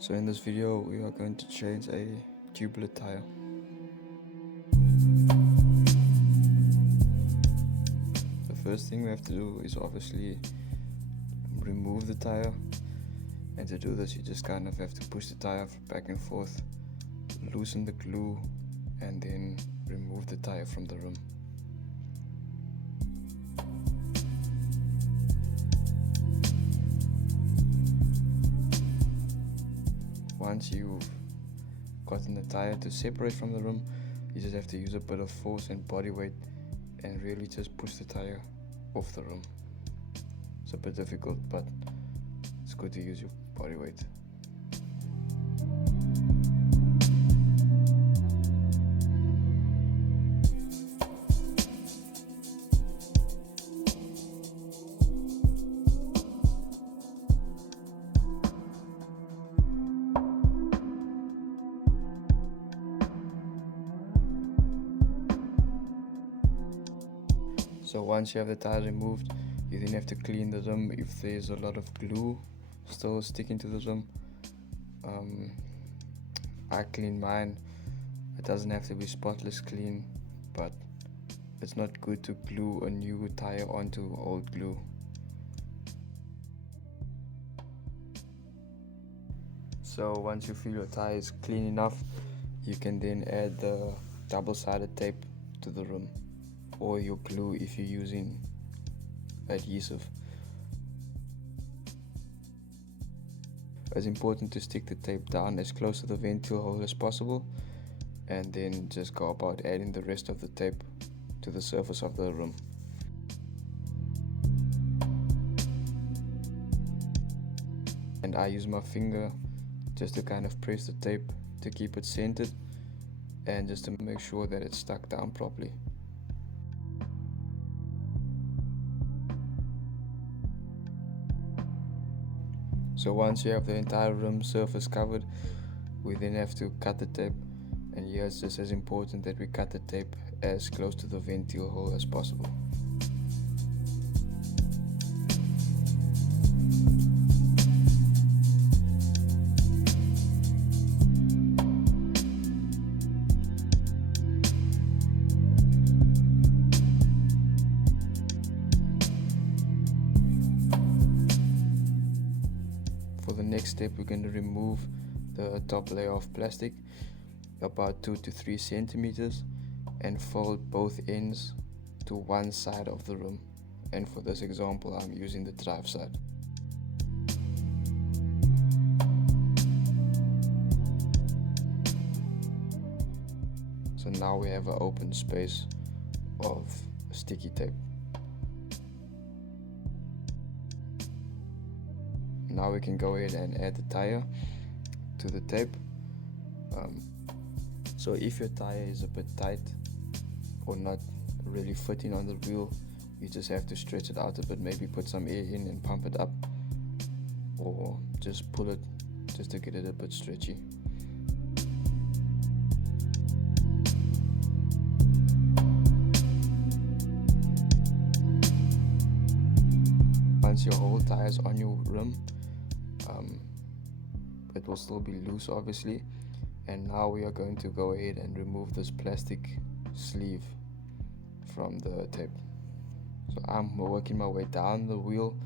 So in this video we are going to change a tubular tire. The first thing we have to do is obviously remove the tire, and to do this you just kind of have to push the tire back and forth, loosen the glue, and then remove the tire from the rim. Once you've gotten the tire to separate from the rim, you just have to use a bit of force and body weight and really just push the tire off the rim. It's a bit difficult, but it's good to use your body weight. So once you have the tire removed, you then have to clean the rim if there's a lot of glue still sticking to the rim. I clean mine. It doesn't have to be spotless clean, but it's not good to glue a new tire onto old glue. So once you feel your tire is clean enough, you can then add the double-sided tape to the rim, or your glue if you're using adhesive. It's important to stick the tape down as close to the ventile hole as possible, and then just go about adding the rest of the tape to the surface of the rim. And I use my finger just to kind of press the tape to keep it centered and just to make sure that it's stuck down properly. So once you have the entire rim surface covered, we then have to cut the tape, and here it's just as important that we cut the tape as close to the ventile hole as possible. For the next step, we're going to remove the top layer of plastic, about 2 to 3 centimeters, and fold both ends to one side of the rim. And for this example, I'm using the drive side. So now we have an open space of sticky tape. Now we can go ahead and add the tire to the tape. So if your tire is a bit tight or not really fitting on the wheel, you just have to stretch it out a bit, maybe put some air in and pump it up, or just pull it just to get it a bit stretchy. Once your whole tire is on your rim, it will still be loose obviously, and now we are going to go ahead and remove this plastic sleeve from the tape. So I'm working my way down the wheel,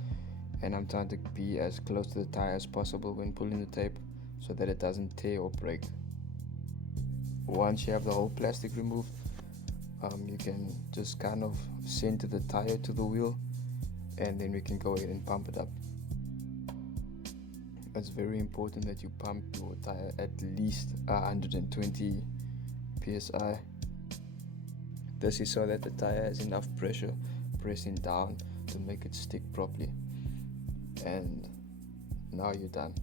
and I'm trying to be as close to the tire as possible when pulling the tape so that it doesn't tear or break. Once you have the whole plastic removed, you can just kind of center the tire to the wheel, and then we can go ahead and pump it up. It's very important that you pump your tire at least 120 psi. This is so that the tire has enough pressure pressing down to make it stick properly. And now you're done.